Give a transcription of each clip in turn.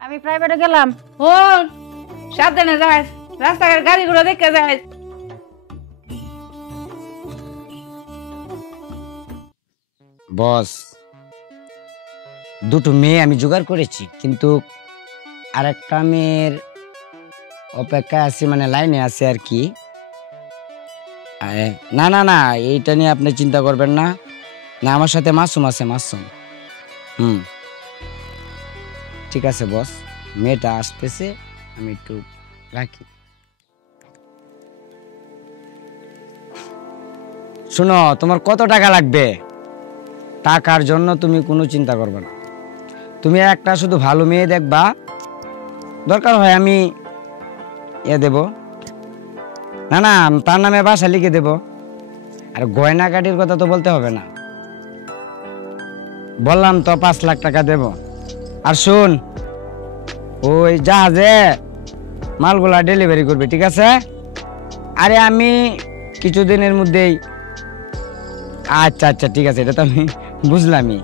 আমি প্রাইভেটে গেলাম। ও সাবধানে যাস, রাস্তাঘাট গাড়িগুলো দেখে যাস। বস, দুটো মেয়ে আমি জোগাড় করেছি, কিন্তু আরেকটা মেয়ের অপেক্ষায় আছি, মানে লাইনে আছে আর কি। না না না, এইটা নিয়ে আপনি চিন্তা করবেন না। না, আমার সাথে মাসুম আছে, মাসুম। হুম, ঠিক আছে বস, মেয়েটা আসতেছে, আমি একটু রাখি। শোনো, তোমার কত টাকা লাগবে? টাকার জন্য তুমি কোনো চিন্তা করবে না। তুমি একটা শুধু ভালো মেয়ে দেখবা, দরকার হয় আমি দেব। না না, তার নামে বাসা লিখে দেব। আর গয়নাগাটির কথা তো বলতে হবে না, বললাম তো 5 লাখ টাকা দেব। আর শুন, ওই জাহাজে মালগুলা ডেলিভারি করবে, ঠিক আছে? আরে আমি কিছুদিনের মধ্যেই। আচ্ছা আচ্ছা, ঠিক আছে, এটা তো আমি বুঝলামই।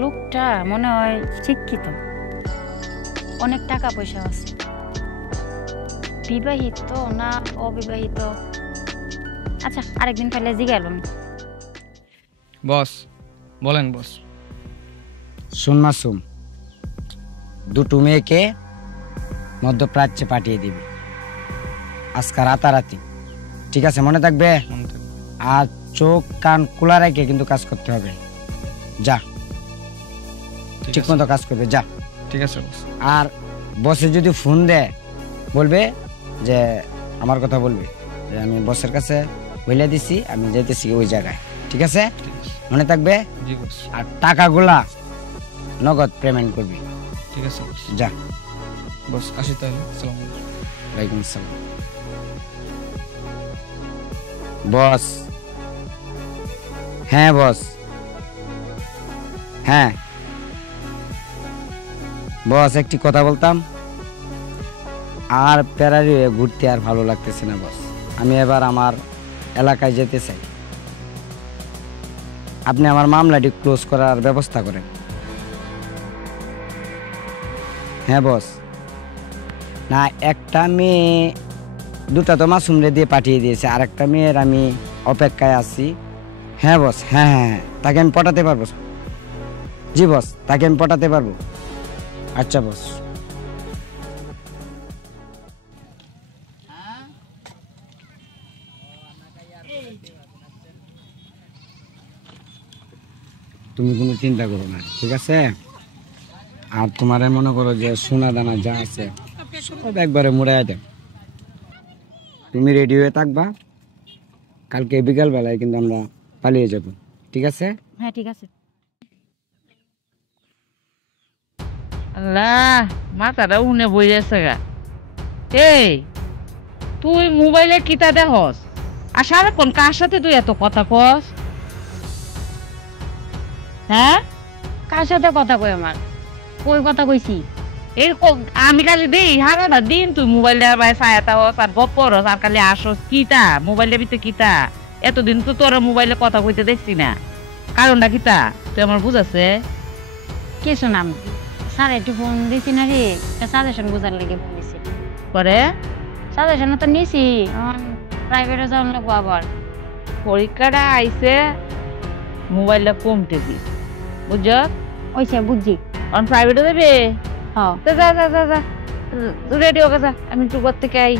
লোকটা মনে হয় শিক্ষিত, অনেক টাকা পয়সা আছে। বিবাহিত না অবিবাহিত, আচ্ছা আরেকদিন পাইলে জিগাইলাম। বস বলেন বস। শুন মাসুম, দুটো মেয়েকে মধ্যপ্রাচ্যে পাঠিয়ে দিবি আজকে রাতারাতি, ঠিক আছে? মনে থাকবে। আর চোখ কান খোলা রেখে কিন্তু কাজ করতে হবে। যা, ঠিক মতো কাজ করবে, যা। ঠিক আছে বস। আর বসে যদি ফোন দেয়, বলবে যে আমার কথা বলবে যে আমি বসের কাছে বলে দিছি, আমি যেতেছি ওই জায়গায়, ঠিক আছে? মনে থাকবে। জি বস। আর টাকাগুলা নগদ পেমেন্ট করবি, ঠিক আছে বস। যা। বস আসি তাহলে, আসসালামু আলাইকুম। ওয়ালাইকুম আসসালাম। বস। হ্যাঁ বস। হ্যাঁ বস, একটি কথা বলতাম। আর প্যারারি হয়ে ঘুরতে আর ভালো লাগতেছে না বস, আমি এবার আমার এলাকায় যেতে চাই। আপনি আমার মামলাটি ক্লোজ করার ব্যবস্থা করেন। হ্যাঁ বস। না, একটা মেয়ে, দুটা তো মাসুমরে দিয়ে পাঠিয়ে দিয়েছে, আর একটা মেয়ের আমি অপেক্ষায় আছি। হ্যাঁ বস, হ্যাঁ হ্যাঁ হ্যাঁ, তাকে আমি পটাতে পারবো। জি বস, তাকে আমি পটাতে পারবো। আচ্ছা বস। তুমি কোনো চিন্তা করো না, ঠিক আছে? আর তোমার মনে করো যে সোনা দানা যা আছে সব একবারে মুড়াই দেব। তুমি রেডি হয়ে থাকবা, কালকে বিকাল বেলায় কিন্তু আমরা পালিয়ে যাব, ঠিক আছে? হ্যাঁ ঠিক আছে। আল্লাহ, মাথাটা উনে বই আছে গা। এই তুই মোবাইলে কিতা দেখস? আর সারাক্ষণ কার সাথে তুই এত কথা কস? হ্যাঁ, কার সাথে কথা কই? আমার কই কথা কইছি? আমি খালি দেই হারাটা দিন তুই মোবাইল ছায়াতা হস আর গপ করস, আর খালি আসস কিতা মোবাইলের ভিতরে কিতা? এতদিন তো তোর মোবাইলে কথা কইতে দেখছি না, কারণটা কিতা তুই আমার বুঝাছে? কিছু নাম স্যার একটু ফোন দিছি না রে, সাজেশন বুঝার লেগে ফোন দিছি। পরে সাজেশন তো নিছি, প্রাইভেটে যাওয়ার লাগবো আবার। পরীক্ষাটা আইছে, মোবাইলটা কমতে দিস, বুঝছ? ওইসে বুঝছি। প্রাইভেটে দেবে। হ্যাঁ যা যা যা যা যা, রেডি হোক, যা, আমি একটু ঘর থেকে আই।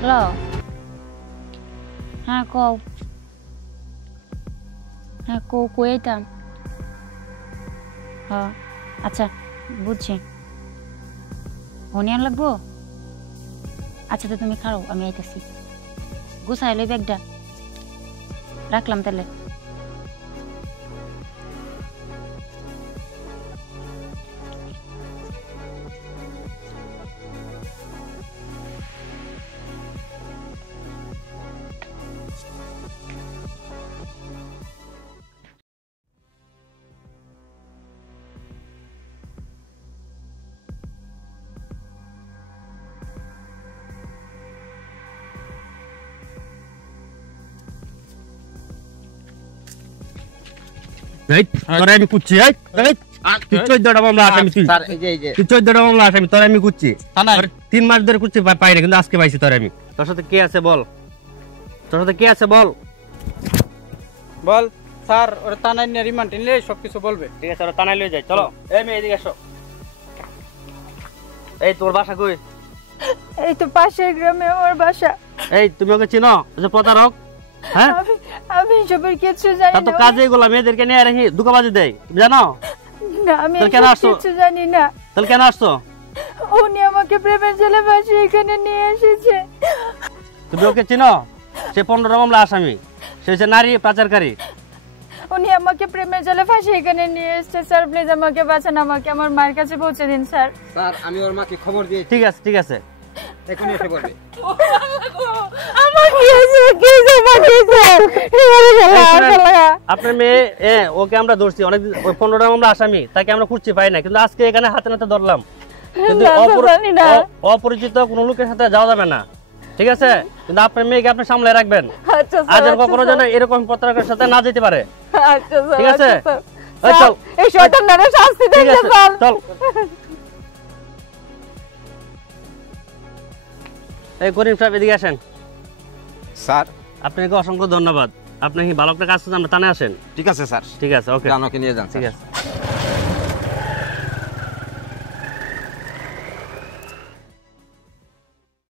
হ্যালো, হ্যাঁ কও। হ্যাঁ কইতাম। হ্যাঁ আচ্ছা বুঝছি। হনিয়ান লাগবো? আচ্ছা তো তুমি খাও, আমি আইতেছি। গুছাই লই ব্যাগটা, রাখলাম তাহলে। এই তোরে আমি কুচ্ছি এই তুই 14টা মামলা আসামি তুই স্যার এই যে তুই 14টা মামলা আসামি তোরে আমি কুচ্ছি থানায় 3 মাস ধরে কুচ্ছি পাই না কিন্তু আজকে পাইছি তোরে আমি তোর সাথে কে আছে বল তোর সাথে কে আছে বল বল স্যার ওর থানায় নিয়ে রিমান্ড নিলে সবকিছু বলবে। ঠিক আছে ওরা থানায় লয়ে যাই চলো এই মেয়ে এদিকে এসো এই তোর বাসা কই এই তো পাশের গ্রামে আমার বাসা। এই তুমি ওকে চিনো ওই যে প্রতারক হ্যাঁ আমি সবের কিছু জানি তা তো না। কাজে এগুলা মেয়েদেরকে নিয়ে রাখি দুকাবাজি দেয় তুমি জানো না আমি তাহলে কেন এসব আসছো? কিছু জানি না। তাহলে কেন আসছো উনি আমাকে প্রেমের জালে ফাঁসিয়ে এখানে নিয়ে এসেছে। তুমি ওকে চিনো সে 15টা মামলা আসামি সে হচ্ছে নারী পাচারকারী উনি আমাকে প্রেমের জালে ফাঁসিয়ে এখানে নিয়ে এসেছে। স্যার প্লিজ আমাকে বাঁচান, আমাকে আমার মার কাছে পৌঁছে দিন স্যার। স্যার আমি ওর মাকে খবর দিয়ে ঠিক আছে ঠিক আছে এখনই এসে পড়বে। আমার কি হয়েছে? কি জমা দিয়েছে? আপনার মেয়ে ওকে আমরা ধরছি অনেকদিন ওই 15টা মামলা আসামি তাকে আমরা খুঁজছি পাই না কিন্তু আজকে এখানে হাতে নাতে ধরলাম কিন্তু জানি না। অপরিচিত কোনো লোকের সাথে যাওয়া যাবে না ঠিক আছে কিন্তু আপনার মেয়েকে আপনি সামলে রাখবেন আচ্ছা আজ স্যার, আর কখনো যেন এরকম প্রতারকের সাথে না যেতে পারে আচ্ছা স্যার, ঠিক আছে? আচ্ছা এই স্যার। চল। এই শয়তানটারে শাস্তি ঠিক দিন আছে স্যার। চল এই করিম সাহেব এদিকে আসেন স্যার আপনাকে অসংখ্য ধন্যবাদ আপনি কি ভালো একটা কাজ করছেন আমরা থানায় আসেন ঠিক আছে স্যার, ঠিক আছে ওকে আমাকে নিয়ে যান ঠিক স্যার। আছে